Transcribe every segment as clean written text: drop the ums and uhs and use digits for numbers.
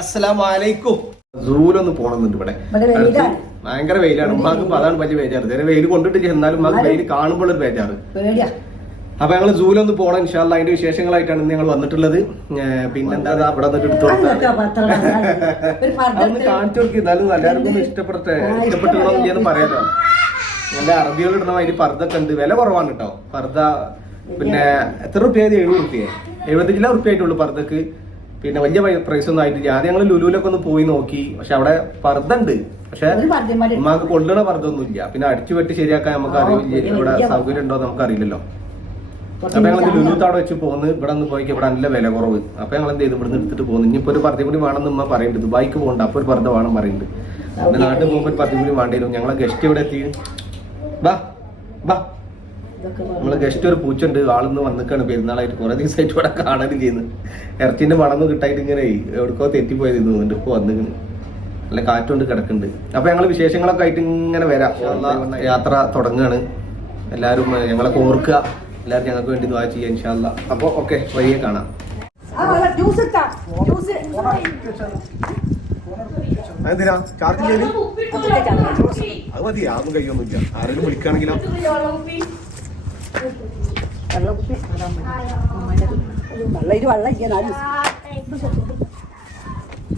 അസ്സലാമലൈക്കും. സൂലൊന്ന് പോണെന്നുണ്ട് ഇവിടെ. ഭയങ്കര വെയിലാണ്. ഉമ്മാക്ക് അതാണ് വലിയ ബേജാറ്. നേരെ വെയിൽ കൊണ്ടിട്ട് എന്നാലും ഉമ്മാക്ക് വെയിൽ കാണുമ്പോൾ ഒരു ബേജാറ്. അപ്പൊ ഞങ്ങള് സൂലൊന്ന് പോണം ഇൻഷാ അല്ലാഹ്. അതിന്റെ വിശേഷങ്ങളായിട്ടാണ് ഇന്ന് ഞങ്ങൾ വന്നിട്ടുള്ളത്. പിന്നെന്താ അവിടെ വന്നിട്ട് എടുത്തു അതൊന്ന് കാണിച്ചു നോക്കി. എന്നാലും എല്ലാവർക്കും ഇഷ്ടപ്പെട്ടിടണമെന്ന് പറയാലോ. നല്ല അറബികൾ ഇടണ അതിന് പർദ്ദൊക്കെ ഉണ്ട്. വില കുറവാണ് കേട്ടോ പർദ്ദ. പിന്നെ എത്ര റുപ്യ? 70 റുപ്യ, 75 റുപ്യ ആയിട്ടുള്ളൂ പർദ്ദക്ക്. പിന്നെ വലിയ പ്രൈസ് ഒന്നും ആയിട്ടില്ല. ആദ്യം ഞങ്ങൾ ലുലുവിലൊക്കെ ഒന്ന് പോയി നോക്കി. പക്ഷെ അവിടെ പർദ്ദ ഉണ്ട്, പക്ഷെ നമുക്ക് കൊണ്ടുവന്ന പർദ്ദ ഒന്നും ഇല്ല. പിന്നെ അടിച്ചു വെട്ടി ശരിയാക്കാൻ നമുക്ക് അറിയില്ല. ഇവിടെ സൗകര്യം ഉണ്ടോ നമുക്ക് അറിയില്ലല്ലോ. അപ്പൊ ഞങ്ങൾ ലുലുത്തവിടെ വെച്ച് പോകുന്നു. ഇവിടെ ഒന്ന് പോയിക്ക് ഇവിടെ നല്ല വില കുറവ്. അപ്പൊ ഞങ്ങൾ എന്ത് ചെയ്തു, ഇവിടെ നിന്ന് എടുത്തിട്ട് പോകുന്നു. ഇനിയിപ്പോ ഒരു പർദ്ദ കൂടി വേണമെന്ന് ഉമ്മ പറയുന്നുണ്ട്. ദുബായിക്ക് പോകണ്ട, അപ്പൊ ഒരു പർദ്ദ വേണം പറയുന്നുണ്ട്. പിന്നെ നാട്ടിൽ പോകുമ്പോൾ ഒരു പർദ്ദ കൂടി വേണ്ടിയിരുന്നു. ഞങ്ങളെ ഗസ്റ്റ് ഇവിടെ എത്തി. ബാ ബാ, നമ്മള് ഗസ്റ്റ് ഒരു പൂച്ചുണ്ട്. ആളിന്ന് വന്നിക്കാണ് പെരുന്നാളായിട്ട്. കുറെ ദിവസമായിട്ട് ഇവിടെ കാണാനും ചെയ്യുന്നു. ഇറച്ചിന്റെ മണന്ന് കിട്ടായിട്ട് ഇങ്ങനെ എവിടേക്കോ തെറ്റിപ്പോയത് തോന്നുന്നുണ്ട്. ഇപ്പൊ വന്നിങ്ങനെ നല്ല കാറ്റുകൊണ്ട് കിടക്കുന്നുണ്ട്. അപ്പൊ ഞങ്ങള് വിശേഷങ്ങളൊക്കെ ആയിട്ട് ഇങ്ങനെ വരാം. യാത്ര തുടങ്ങുകയാണ്. എല്ലാരും ഞങ്ങളൊക്കെ ഓർക്കുക. എല്ലാരും ഞങ്ങൾക്ക് വേണ്ടി ദുആ ചെയ്യാം ഇൻഷാ അല്ലാഹ്. അപ്പൊ ഓക്കെ, വഴിയെ കാണാം. എന്തിനാ ചാർജ് ചെയ്ത്? അത് മതി, ആദ്യം കഴിയൊന്നുമില്ല. ആരെങ്കിലും വിളിക്കുകയാണെങ്കിലോ?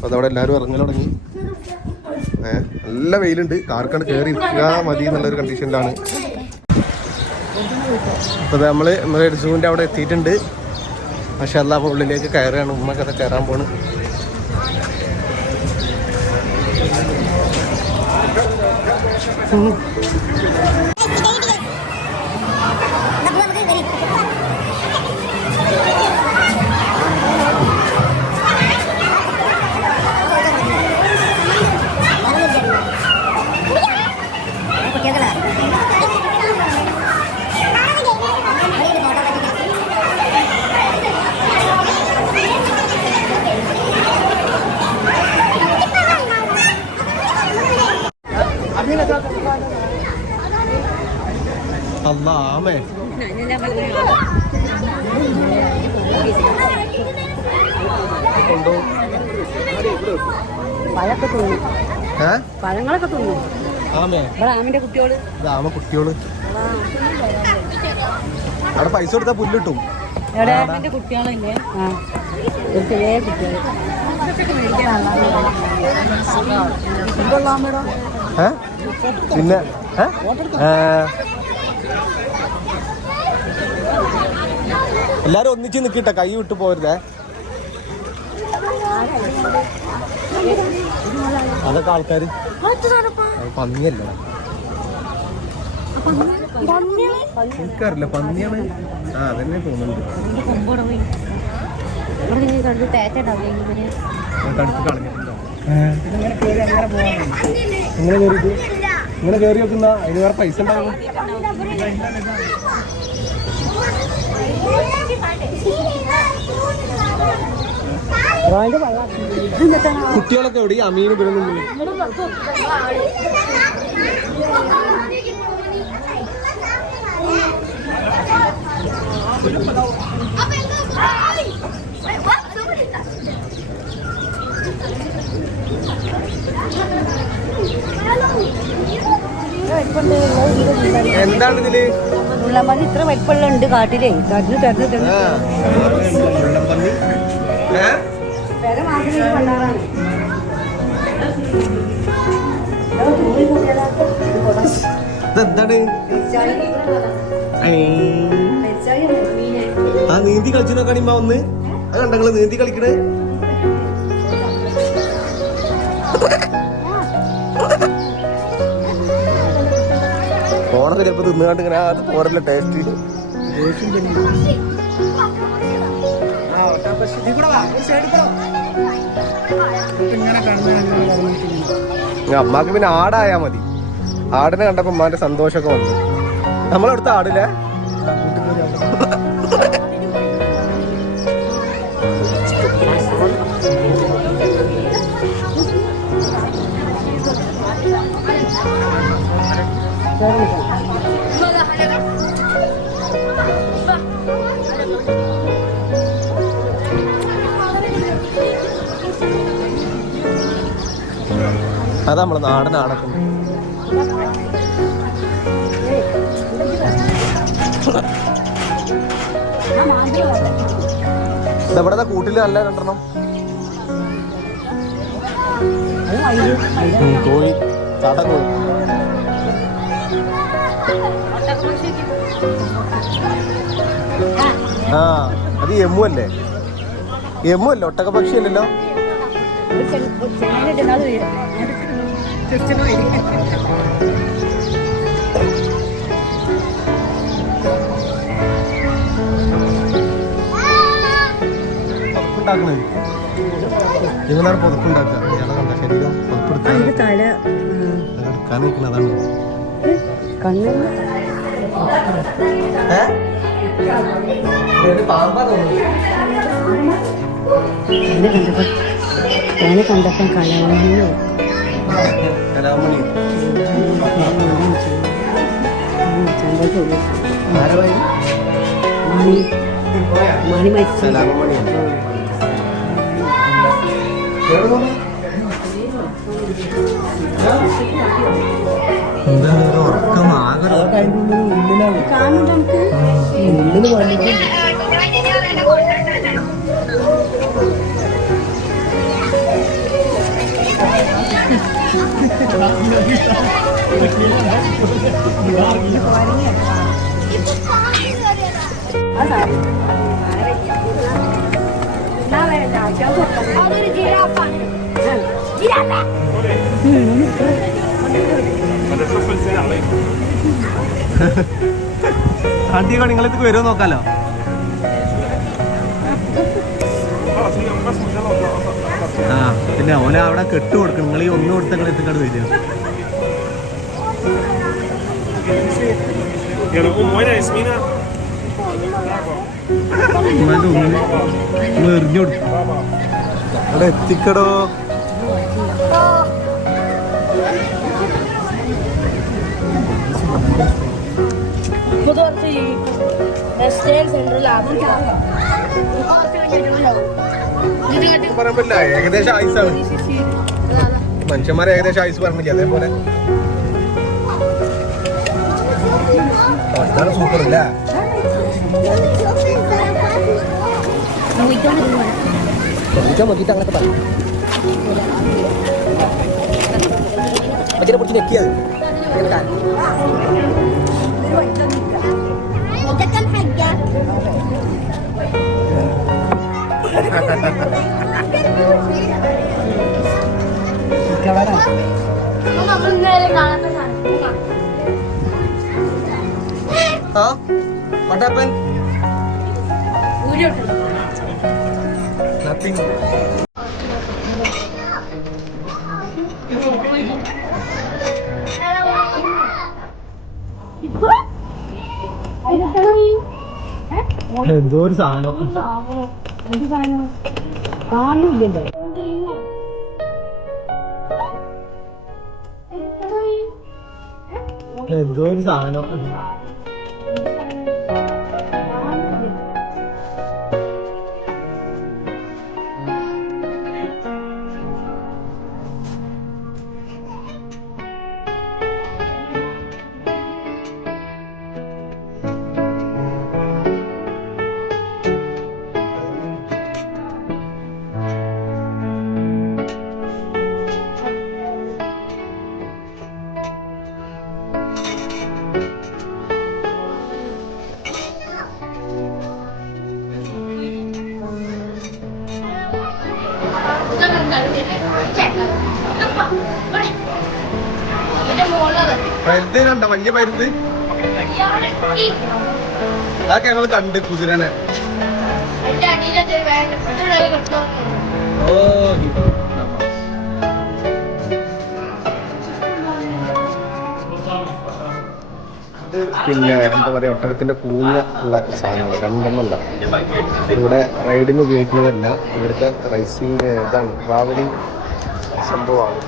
അതവിടെ എല്ലാരും ഇറങ്ങൽ തുടങ്ങി. നല്ല വെയിലുണ്ട്. കാർക്കണ്ട് കയറി ഇരിക്കുക മതി എന്നുള്ളൊരു കണ്ടീഷനിലാണ്. അപ്പൊ നമ്മള് സൂവിന്റെ അവിടെ എത്തിയിട്ടുണ്ട്. മാഷാ അല്ലാഹ്. അപ്പൊ ഉള്ളിലേക്ക് കയറുകയാണ്. ഉമ്മക്കഥ കയറാൻ പോണ്. അല്ലാമേ പഴങ്ങളൊക്കെ തിന്നു. ആമിന്റെ കുട്ടിയോള് അവിടെ പൈസ കൊടുത്താ പുല്ലിട്ടും. ആമിന്റെ കുട്ടികളില്ലേ? ചെറിയ കുട്ടികൾ. പിന്നെ എല്ലാരും ഒന്നിച്ച് നിക്കിട്ട, കൈ വിട്ടു പോരുതേ. അതൊക്കെ ആൾക്കാര് പന്നിയല്ലേ? എനിക്കറിയില്ല, പന്നിയാണ്. ആ അതന്നെ തോന്നുന്നുണ്ട്. കടുത്ത് കളഞ്ഞിട്ടുണ്ടോ? ഇങ്ങനെ കയറി വെക്കുന്ന അതിന് വേറെ പൈസ ഉണ്ടാവും. കുട്ടികളൊക്കെ എവിടെ? അമീന് വരുന്നുണ്ട്. എന്താണ് ഇതില്? മുള്ളമ്പന്നി ഇത്ര വലിപ്പമുള്ളുണ്ട് കാട്ടിലേ. കാട്ടിന് തെരഞ്ഞു എന്താണ്? ആ നീന്തി കളിച്ചു നോക്കാണിമ്മ ഒന്ന്. അത് കണ്ടങ്ങള് നീന്തി കളിക്കണേ. ഓണത്തിന് ചിലപ്പോ തിന്നുകാണ്ട് ഇങ്ങനെ അത് പോരല്ല ടേസ്റ്റ്. അമ്മാക്ക് പിന്നെ ആടായാ മതി. ആടിനെ കണ്ടപ്പോ അമ്മാന്റെ സന്തോഷമൊക്കെ വന്നു. നമ്മളെടുത്ത ആടില്ലേ? അതാ നമ്മളെ നാടൻ ആടൊക്കെ ഇതെവിടെ കൂട്ടില് നല്ല രണ്ടെണ്ണം കോഴി സാധാ കോഴി. ആ അത് എമ്മു അല്ലേ? എമ്മു അല്ലേ? ഒട്ടക പക്ഷി അല്ലല്ലോ? പുതുപ്പുണ്ടാക്കണേ ഇവനാണ് പുതുപ്പുണ്ടാക്കുക. ഇയാളെ കണ്ട ശരീരം പുതുപ്പെടുത്താൻ എടുക്കാൻ നിൽക്കുന്നത് അതാണ്. പാമ്പാ തോന്നുന്നു. കണ്ടപ്പം കലാമണി കലാമണി മണി മരിച്ചു. കലാമണി എന്താ ഉറക്കം ആകെ കാണുന്നുണ്ട് നമുക്ക് ഉള്ളിൽ വന്നിട്ട് അതൊരു ജിറാഫാണ്. ജിറാഫ. ആദ്യമൊക്കെ നിങ്ങളിത് വരുമോ നോക്കാലോ. ആ പിന്നെ ഓനെ അവിടെ കെട്ട് കൊടുക്കണം. നിങ്ങൾ ഈ ഒന്ന് കൊടുത്ത കളത്തിക്കാട് വരിക. എറിഞ്ഞു കൊടുക്കും. അവിടെ എത്തിക്കടോ. പറയാൻ പറ്റില്ല. ഏകദേശം ആയുസാണ്. മനുഷ്യന്മാരെ ഏകദേശം ആയുസ് പറഞ്ഞില്ല. അതേപോലെ അതാണ് സൂപ്പർ ഇല്ല. നോക്കിയിട്ട് അങ്ങനത്തെ പറഞ്ഞു മറ്റേ പൊടിച്ച് നെക്കിയത് What happened? Nothing. എന്തോ ഒരു സാധനം കാണുന്നില്ലല്ലോ. എന്തോ ഒരു സാധനം പരുന്തേനുണ്ടോ? വലിയ പരുന്ത് അതൊക്കെ ഞങ്ങൾ കണ്ട് കുതിരനെ. ഓ പിന്നെ എന്താ പറയാ, ഒട്ടകത്തിന്റെ കൂഞ്ഞ ഉള്ള സാധനങ്ങൾ രണ്ടെണ്ണം ഉണ്ടാവും. ഇവിടെ റൈഡിന് ഉപയോഗിക്കുന്നതല്ല, ഇവിടുത്തെ റൈസിങ് ഇതാണ്, ട്രാവലിംഗ് സംഭവമാണ്.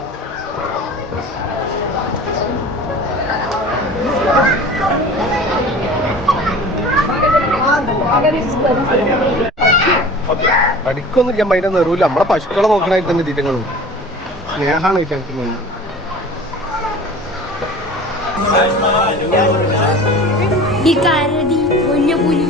പഠിക്കൊന്നും ഞാൻ അതിന്റെ നെറൂല. നമ്മളെ പശുക്കളെ നോക്കണായിട്ട് തന്നെ തീറ്റങ്ങളും സ്നേഹമാണ് എനിക്ക് വേണ്ടി. ഈ കരടി വലിയ പുലി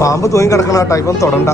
പാമ്പ് തൂങ്ങി കിടക്കണ കേട്ടോ, ഇപ്പം തൊടണ്ട.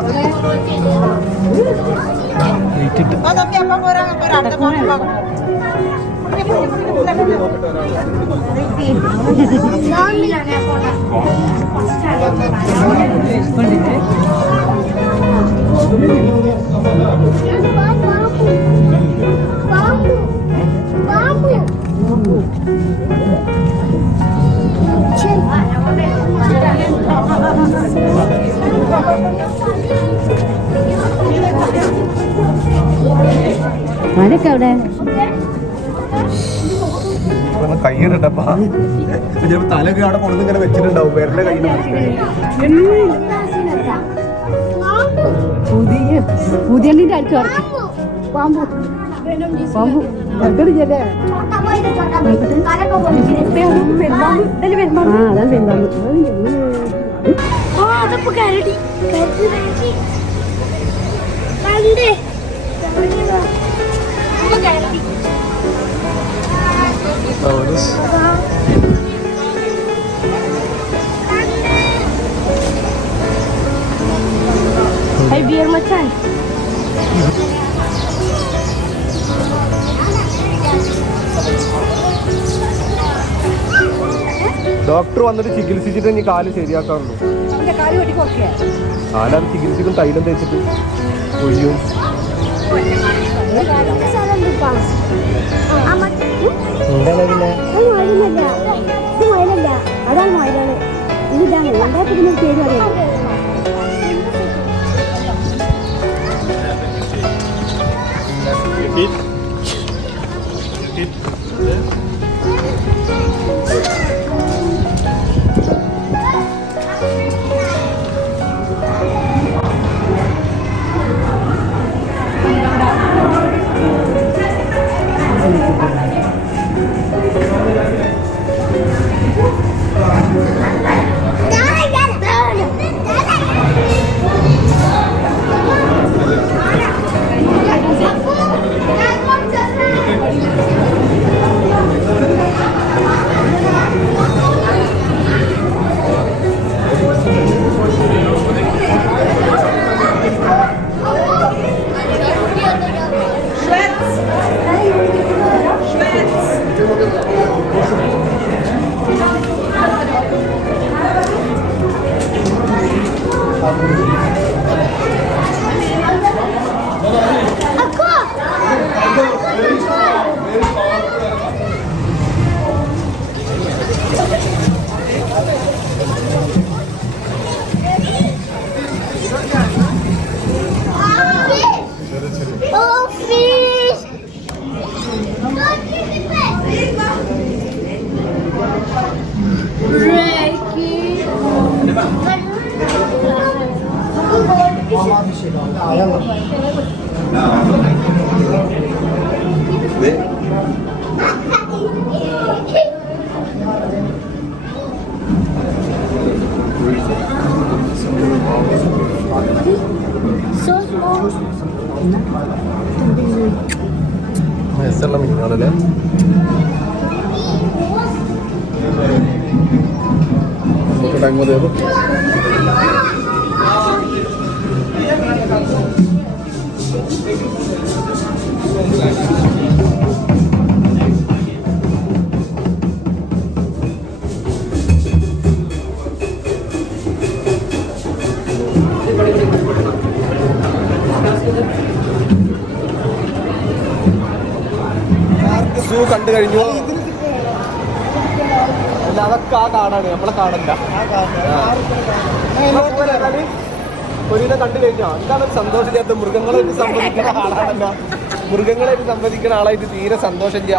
ആരൊക്കെ അവിടെ കയ്യിടട്ടപ്പാ, തലൊക്കെ അവിടെ കൊണ്ടിങ്ങനെ വെച്ചിട്ടുണ്ടാവും. വേറെ കയ്യിൽ പുതിയ ആയിരിക്കും പാമ്പു പാമ്പു കണ്ടില്ലേ? അതാണ് പെരുമ്പാമ്പ്. അതപ്പോ കരടി കരടി Ay, biar macan. ഡോക്ടർ വന്നിട്ട് ചികിത്സിച്ചിട്ട് ഇനി കാല് ശരിയാക്കാറുള്ളൂ. കാലത് ചികിത്സിക്കും, തൈലം തേച്ചിട്ട് കൊയ്യും. അതാണ് മയിലാണ്. ഇതാണ് രണ്ടായിരത്തി പേര് അറിയാം. മെസ്സുള്ള മീനുകളല്ലേ? ടൈം മതിയോ? പാർക്ക് സൂ കണ്ടു കഴിഞ്ഞു. അല്ല അതൊക്കെ ആ കാടാണ്, നമ്മളെ കാടല്ല. ഒരിനെ കണ്ടു കഴിഞ്ഞോ? എന്താണ് സന്തോഷിക്കാത്ത? മൃഗങ്ങളായിട്ട് സംവദിക്കുന്ന ആളാണല്ല, മൃഗങ്ങളായിട്ട് സംവദിക്കുന്ന ആളായിട്ട് തീരെ സന്തോഷമില്ല.